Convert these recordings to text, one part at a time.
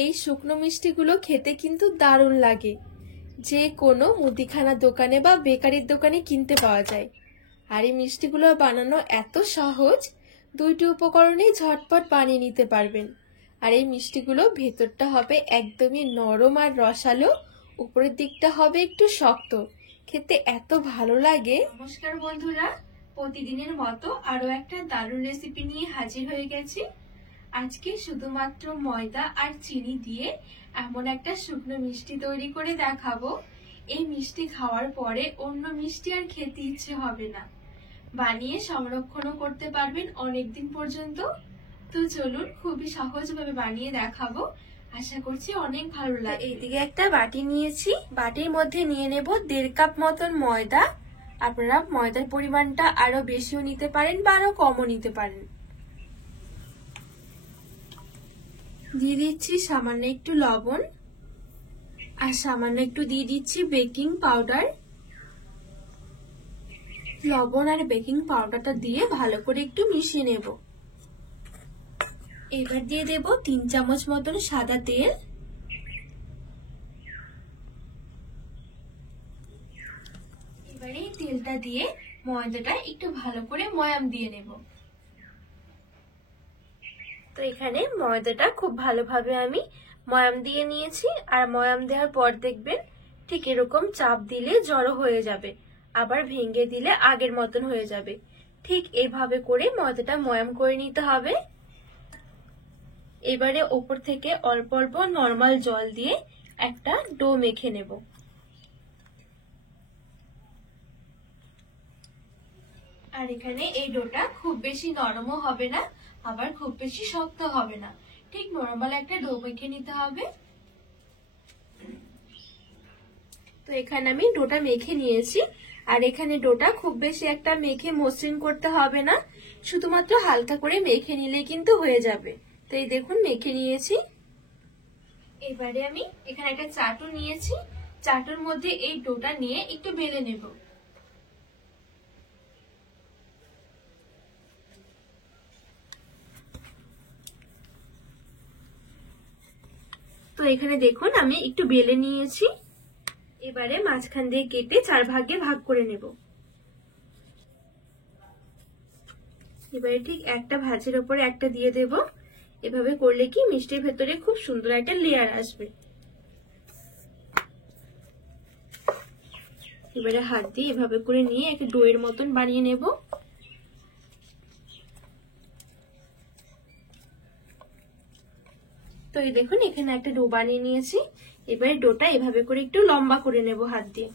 এই শুকনো মিষ্টিগুলো খেতে কিন্তু দারুণ লাগে। যে কোনো মুদিখানা দোকানে বা বেকারির দোকানে কিনতে পাওয়া যায়। আর এই মিষ্টিগুলো বানানো এত সহজ, দুইটি উপকরণেই ঝটপট বানিয়ে নিতে পারবেন। আর এই মিষ্টিগুলো ভেতরটা হবে একদমই নরম আর রসালো, উপরের দিকটা হবে একটু শক্ত, খেতে এত ভালো লাগে। নমস্কার বন্ধুরা, প্রতিদিনের মতো আরো একটা দারুণ রেসিপি নিয়ে হাজির হয়ে গেছি। আজকে শুধুমাত্র ময়দা আর চিনি দিয়ে এমন একটা শুকনো মিষ্টি তৈরি করে দেখাবো, এই মিষ্টি খাওয়ার পরে অন্য মিষ্টি আর খেতে ইচ্ছে হবে না। বানিয়ে সংরক্ষণও করতে পারবেন অনেকদিন পর্যন্ত। তো চলুন খুবই সহজভাবে বানিয়ে দেখাবো, আশা করছি অনেক ভালো লাগবে। এইদিকে একটা বাটি নিয়েছি, বাটির মধ্যে নিয়ে নেব 1.5 কাপ মতন ময়দা। আপনারা ময়দার পরিমাণটা আরো বেশিও নিতে পারেন বা আরো কমও নিতে পারেন। দিয়ে দিচ্ছি সামান্য একটু লবণ আর সামান্য একটু দিয়ে দিচ্ছি বেকিং পাউডার। লবণ আর বেকিং পাউডারটা দিয়ে ভালো করে একটু মিশিয়ে নেব। এবার দিয়ে দেব 3 চামচ মতন সাদা তেল। এবারে এই তেলটা দিয়ে ময়দাটা একটু ভালো করে ময়াম দিয়ে নেব। তো এখানে ময়দাটা খুব ভালোভাবে আমি ময়াম দিয়ে নিয়েছি। আর ময়াম দেওয়ার পর দেখবেন ঠিক এরকম চাপ দিলে জড়ো হয়ে যাবে, আবার ভেঙে দিলে আগের মতন হয়ে যাবে। ঠিক এইভাবে করে ময়দাটা ময়াম করে নিতে হবে। এবারে ওপর থেকে অল্প অল্প নরমাল জল দিয়ে একটা ডো মেখে নেব। আর এখানে এই ডোটা খুব বেশি নরমও হবে না, আবার খুব বেশি শক্ত হবে না, ঠিক নরমাল একটা ডো মেখে নিতে হবে। তো এখানে আমি ডোটা মেখে নিয়েছি। আর এখানে ডোটা খুব বেশি একটা মেখে মসৃণ করতে হবে না, শুধুমাত্র হালকা করে মেখে নিলে কিন্তু হয়ে যাবে। তো এই দেখুন মেখে নিয়েছি। এবারে আমি এখানে একটা চাটু নিয়েছি, চাটুর মধ্যে এই ডোটা নিয়ে একটু বেলে নেব। তো এখানে দেখুন আমি একটু বেলে নিয়েছি। এবারে মাঝখান দিয়ে কেটে 4 ভাগে ভাগ করে নেব। এবারে ঠিক একটা ভাঁজের উপরে একটা দিয়ে দেব। এভাবে করলে কি মিষ্টির ভেতরে খুব সুন্দর একটা লেয়ার আসবে। এবারে হাত দিয়ে এভাবে করে নিয়ে একটা ডোয়ের মতন বানিয়ে নেব। তো এই দেখুন এখানে একটা ডো বানিয়ে নিয়েছি। এবারে ডোটা এভাবে করে একটু লম্বা করে নেব হাত দিয়ে।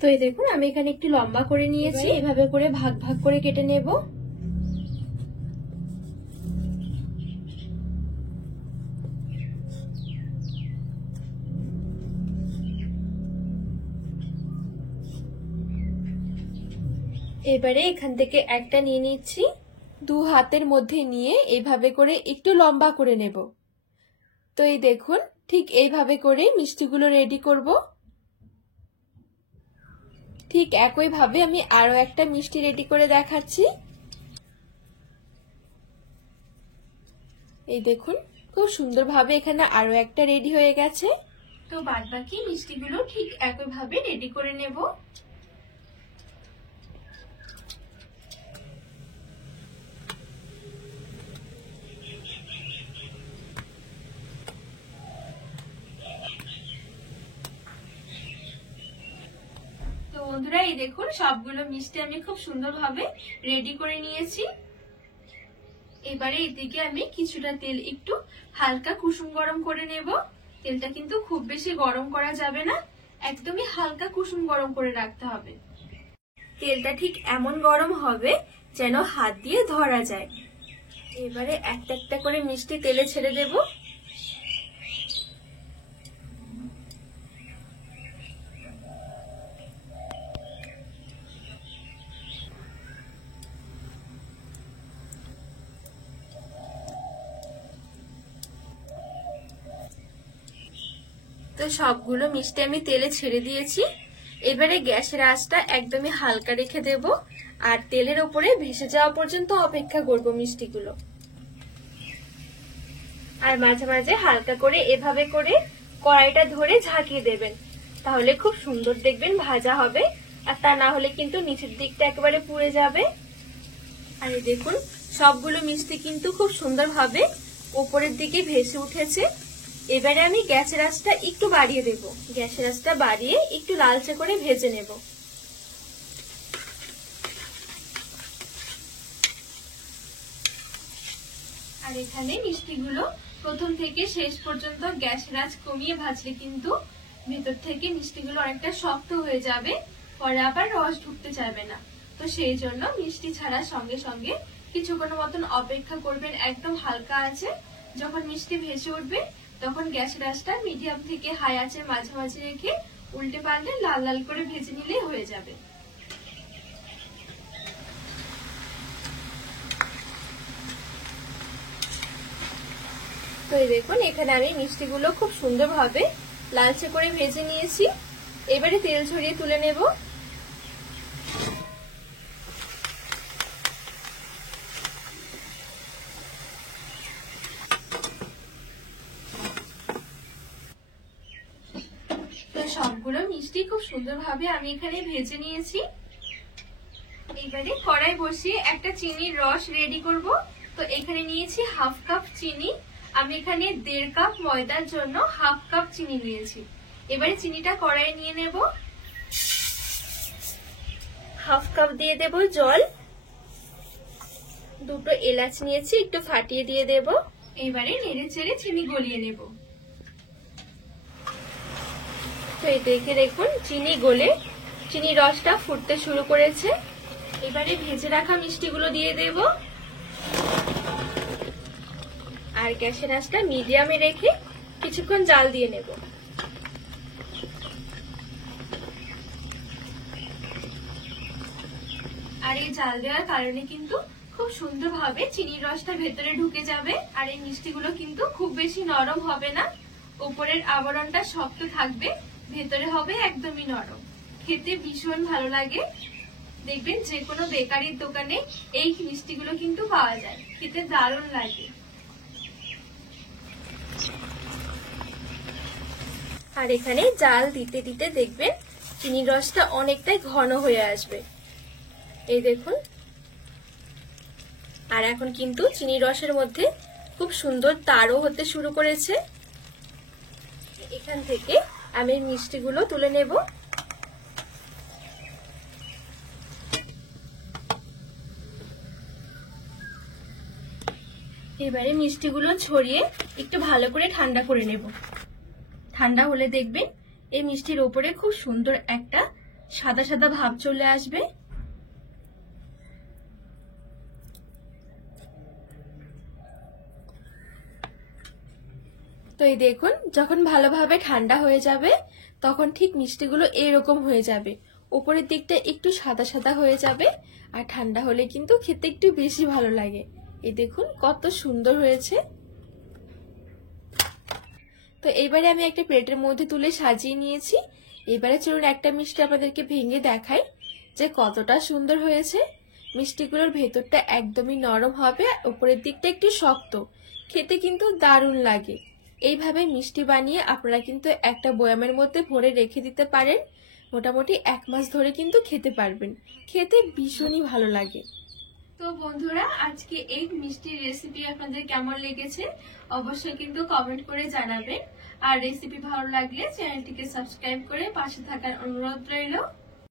তো এই দেখুন আমি এখানে একটু লম্বা করে নিয়েছি, এভাবে করে ভাগ ভাগ করে কেটে নেব। এবারে এখান থেকে একটা নিয়ে নিচ্ছি, 2 হাতের মধ্যে নিয়ে এইভাবে করে একটু লম্বা করে নেব। তো এই দেখুন ঠিক এইভাবে করে মিষ্টিগুলো রেডি করব। ঠিক একইভাবে আমি আরো একটা মিষ্টি রেডি করে দেখাচ্ছি। এই দেখুন খুব সুন্দরভাবে এখানে আরো একটা রেডি হয়ে গেছে। তো বাদবাকি মিষ্টিগুলো ঠিক একইভাবে রেডি করে নেব। তো বন্ধুরা এই দেখুন সবগুলো মিষ্টি আমি খুব সুন্দরভাবে রেডি করে নিয়েছি। এবারে এদিকে আমি কিছুটা তেল একটু হালকা কুসুম গরম করে নেব। তেলটা কিন্তু খুব বেশি গরম করা যাবে না, একদমই হালকা কুসুম গরম করে রাখতে হবে। তেলটা ঠিক এমন গরম হবে যেন হাত দিয়ে ধরা যায়। এবারে একটা একটা করে মিষ্টি তেলে ছেড়ে দেব। তো সবগুলো মিষ্টি আমি তেলে ছেড়ে দিয়েছি। এবারে গ্যাসের আঁচটা একদমই হালকা রেখে দেব আর তেলের উপরে ভেসে যাওয়া পর্যন্ত অপেক্ষা করব মিষ্টিগুলো। আর মাঝে মাঝে হালকা করে এভাবে করে কড়াইটা ধরে ঝাঁকিয়ে দেবেন, তাহলে খুব সুন্দর দেখবেন ভাজা হবে। আর তা না হলে কিন্তু নিচের দিকটা একেবারে পুড়ে যাবে। আর এই দেখুন সবগুলো মিষ্টি কিন্তু খুব সুন্দরভাবে উপরের দিকে ভেসে উঠেছে। এবারে আমি গ্যাসের আঁচটা একটু বাড়িয়ে দেব। গ্যাসের আঁচটা বাড়িয়ে একটু লালচে করে ভেজে নেব। আর এখানে মিষ্টিগুলো প্রথম থেকে শেষ পর্যন্ত গ্যাসের আঁচ কমিয়ে ভাজলে কিন্তু ভেতর থেকে মিষ্টিগুলো অনেকটা শক্ত হয়ে যাবে, পরে আবার রস ঢুকতে চাইবে না। তো সেই জন্য মিষ্টি ছাড়ার সঙ্গে সঙ্গে কিছুক্ষণের মতন অপেক্ষা করবেন একদম হালকা আছে। যখন মিষ্টি ভেসে উঠবে তখন গ্যাসের আঁচটা মিডিয়াম থেকে হাই আঁচের মাঝামাঝি রেখে উল্টে পাল্টে লাল লাল করে ভেজে নিলেই হয়ে যাবে। তো এই দেখুন এখানে আমি মিষ্টিগুলো খুব সুন্দরভাবে লালচে করে ভেজে নিয়েছি। এবারে তেল ঝরিয়ে তুলে নেব। তো সবগুলো মিষ্টি খুব সুন্দরভাবে আমি এখানে ভেজে নিয়েছি। এবারে কড়াই বসিয়ে একটা চিনির রস রেডি করব। তো এখানে নিয়েছি হাফ কাপ চিনি। আমি এখানে 1.5 কাপ ময়দার জন্য হাফ কাপ চিনি নিয়েছি। এবারে চিনিটা কড়াইয়ে নিয়ে নেব। হাফ কাপ দিয়ে দেব জল। 2টো এলাচ নিয়েছি, একটু ফাটিয়ে দিয়ে দেব। এবারে নেড়ে চেড়ে চিনি গলিয়ে নেব। তো এই দেখে দেখুন চিনি গলে চিনি রসটা ফুটতে শুরু করেছে। এবারে ভেজে রাখা মিষ্টিগুলো দিয়ে দেব। আর গ্যাসের আঁচটা মিডিয়ামে রেখে কিছুক্ষণ জাল দিয়ে নেব। আর এই জাল দেওয়ার কারণে কিন্তু খুব সুন্দরভাবে চিনির রসটা ভেতরে ঢুকে যাবে। আর এই মিষ্টিগুলো কিন্তু খুব বেশি নরম হবে না। উপরের আবরণটা শক্ত থাকবে, ভেতরে হবে একদমই নরম। খেতে ভীষণ ভালো লাগে। দেখবেন যে কোনো বেকারির দোকানে এই মিষ্টিগুলো কিন্তু পাওয়া যায়, খেতে দারুণ লাগে। আর এখানে জাল দিতে দিতে দেখবেন চিনির রসটা অনেকটাই ঘন হয়ে আসবে। এই দেখুন। আর এখন কিন্তু চিনির রসের মধ্যে খুব সুন্দর তারও হতে শুরু করেছে। এখান থেকে আমি মিষ্টিগুলো তুলে নেব। এবারে মিষ্টিগুলো ছড়িয়ে একটু ভালো করে ঠান্ডা করে নেব। ঠান্ডা হলে দেখবেন এই মিষ্টির উপরে খুব সুন্দর একটা সাদা সাদা ভাব চলে আসবে। তো এই দেখুন যখন ভালোভাবে ঠান্ডা হয়ে যাবে তখন ঠিক মিষ্টিগুলো এরকম হয়ে যাবে, উপরের দিকটা একটু সাদা সাদা হয়ে যাবে। আর ঠান্ডা হলে কিন্তু খেতে একটু বেশি ভালো লাগে। এই দেখুন কত সুন্দর হয়েছে। তো এইবারে আমি একটা প্লেটের মধ্যে তুলে সাজিয়ে নিয়েছি। এবারে চলুন একটা মিষ্টি আপনাদেরকে ভেঙে দেখাই যে কতটা সুন্দর হয়েছে। মিষ্টিগুলোর ভেতরটা একদমই নরম হবে, উপরের দিকটা একটু শক্ত, খেতে কিন্তু দারুণ লাগে। এইভাবে মিষ্টি বানিয়ে আপনারা কিন্তু একটা বয়ামের মধ্যে ভরে রেখে দিতে পারেন। মোটামুটি 1 মাস ধরে কিন্তু খেতে পারবেন। খেতে ভীষণই ভালো লাগে। তো বন্ধুরা আজকে এই মিষ্টির রেসিপি আপনাদের কেমন লেগেছে অবশ্যই কিন্তু কমেন্ট করে জানাবেন। আর রেসিপি ভালো লাগলে চ্যানেলটিকে সাবস্ক্রাইব করে পাশে থাকার অনুরোধ রইল।